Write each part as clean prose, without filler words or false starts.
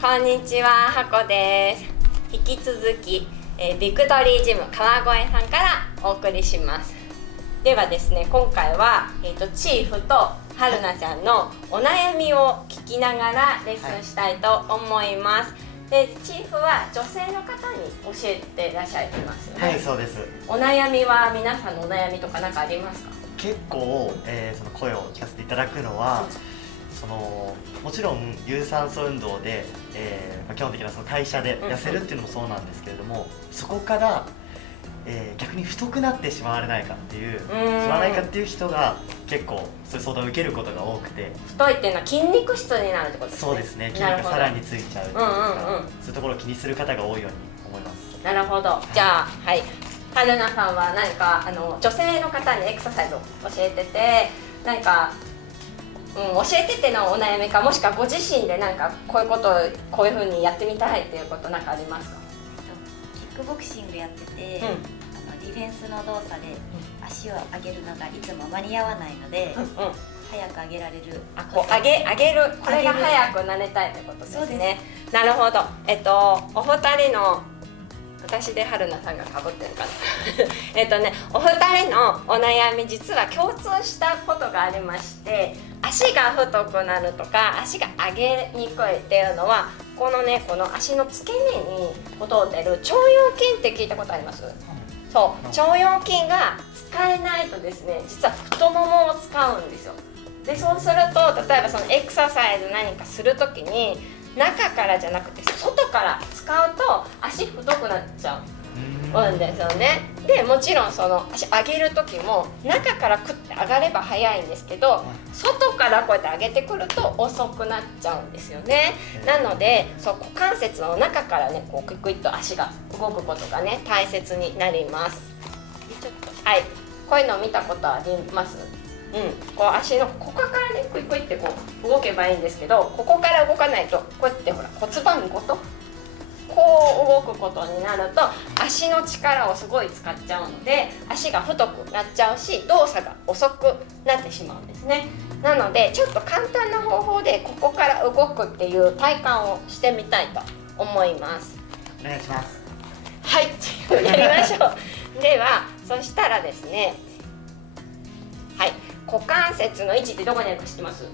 こんにちは、はこです。引き続き、ビクトリージム川越さんからお送りします。ではですね、今回は、チーフとはるなちゃんのお悩みを聞きながらレッスンしたいと思います。で、チーフは女性の方に教えていらっしゃいますよね。はい、そうです。お悩みは皆さんのお悩みとか何かありますか？結構、その声を聞かせていただくのは、もちろん有酸素運動で、基本的なその代謝で痩せるっていうのもそうなんですけれども、そこから、逆に太くなってしまわれないかっていう人が結構そういう相談を受けることが多くて、太いっていうのは筋肉質になるってことですね。そうですね、筋肉がさらについちゃうというか、そういうところを気にする方が多いように思います。なるほど。じゃあ、はい、はるなさんは何か女性の方にエクササイズを教えてて、何か教えててのお悩みか、もしくはご自身でなんかこういうことをこういう風にやってみたいっていうことなんかありますか？キックボクシングやってて、ディフェンスの動作で足を上げるのがいつも間に合わないので、早く上げられる。上げる、これが早くなれたいってことですね。なるほど。お二人の、私で春菜さんがかぶってるかなお二人のお悩み、実は共通したことがありまして、足が太くなるとか足が上げにくいっていうのは、この足の付け根に通ってる腸腰筋って聞いたことあります？そう、腸腰筋が使えないとですね、実は太ももを使うんですよ。で、そうすると例えばそのエクササイズ何かするときに、中からじゃなくて外から使うと足太くなっちゃうんですよね。で、もちろんその足上げる時も中からクッて上がれば早いんですけど、外からこうやって上げてくると遅くなっちゃうんですよね。なので、そう、股関節の中からね、こうクイクイっと足が動くことがね、大切になります。はい、こういうの見たことあります？こう足のここからね、クイクイってこう動けばいいんですけど、ここから動かないとこうやってほら骨盤ごとこう動くことになると足の力をすごい使っちゃうので、足が太くなっちゃうし、動作が遅くなってしまうんですね。なので、ちょっと簡単な方法でここから動くっていう体感をしてみたいと思います。お願いします。はい、やりましょう。では、そしたらですね、はい、股関節の位置ってどこにあるか知ってます？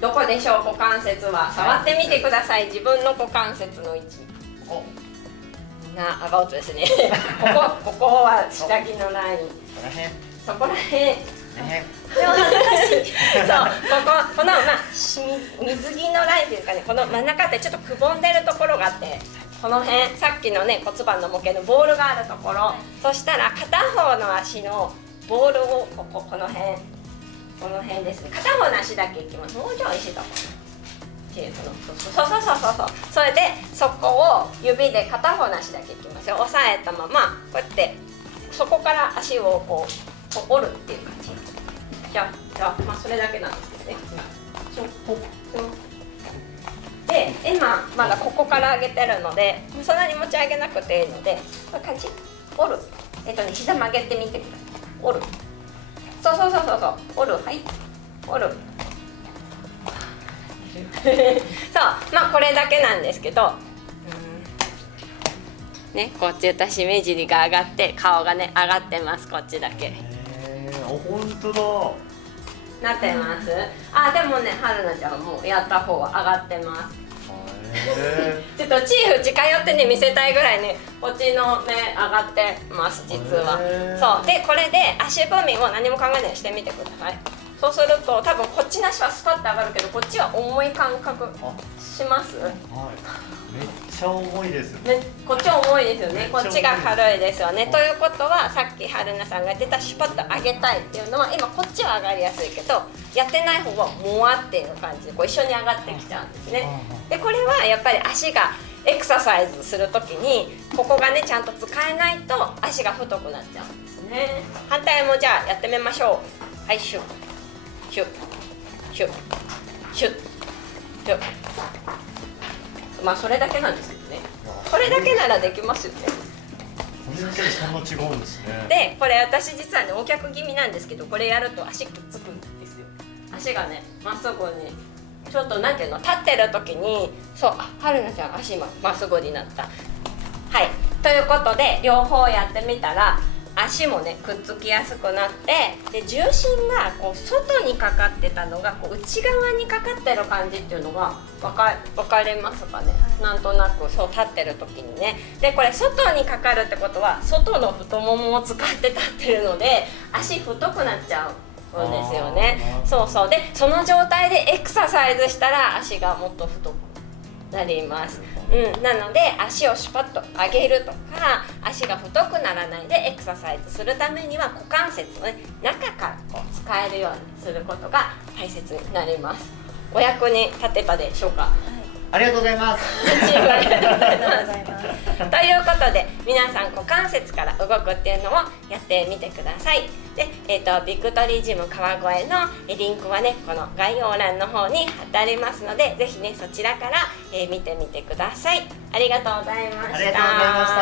どこでしょう？股関節は触ってみてください。自分の股関節の位置。みんなアバウトですね。ここは下着のライン。そこらへん。この水着のラインというかね、この真ん中ってちょっとくぼんでるところがあって、この辺、さっきのね、骨盤の模型のボールがあるところ、そしたら片方の足のボールをこの辺ですね。片方の足だけいきます。もうちょい下。そう。それでそこを指で片方の足だけいきますよ。押さえたままこうやってそこから足をこう折るっていう感じ。じゃあそれだけなんですけどね。で、今まだここから上げてるので、そんなに持ち上げなくていいので、こういう感じ。折る。膝曲げてみてください。折る。そう、折る。はい、折る。そう、これだけなんですけど、ね、こっち私目尻が上がって顔がね上がってます。こっちだけ。本当だ。なってます。でもね、はるなちゃんもやった方は上がってます。ちょっとチーフ近寄ってね見せたいぐらいね、こっちのね上がってます実は。そうで、これで足踏みを何も考えないでしてみてください。そうすると多分こっちの足はスパッと上がるけど、こっちは重い感覚します？はい、めっちゃ重いですね。こっち重いですよね。こっちが軽いですよね。ということは、さっきはるなさんが言ってたシュパッと上げたいっていうのは、今こっちは上がりやすいけど、やってない方はモワっていう感じでこう一緒に上がってきちゃうんですね。で、これはやっぱり足がエクササイズするときにここがねちゃんと使えないと足が太くなっちゃうんですね。反対もじゃあやってみましょう。はい、シュッシュッシュッシュッシュッ。それだけなんですけどね。これだけならできますよね。これだけでそんな違うんですね。で、これ私実はね、お客気味なんですけど、これやると足くっつくんですよ。足がね、まっすぐにちょっとなんていうの、立ってる時にそう、春菜ちゃん足まっすぐになった。はい、ということで両方やってみたら足もねくっつきやすくなって、で重心がこう外にかかってたのがこう内側にかかってる感じっていうのが分かりますかね、なんとなくそう立ってる時にね。でこれ外にかかるってことは外の太ももを使って立ってるので足太くなっちゃうんですよね。そうそう、でその状態でエクササイズしたら足がもっと太くなります。なので足をシュパッと上げるとか足が太くならないでエクササイズするためには股関節をね中からこう使えるようにすることが大切になります。お役に立てたでしょうか？ありがとうございます。ありがとうございます。ということで皆さん股関節から動くっていうのをやってみてください。で、ビクトリージム川越のリンクはねこの概要欄の方に貼ってありますので、ぜひねそちらから、見てみてください。ありがとうございました。ありがとうございました。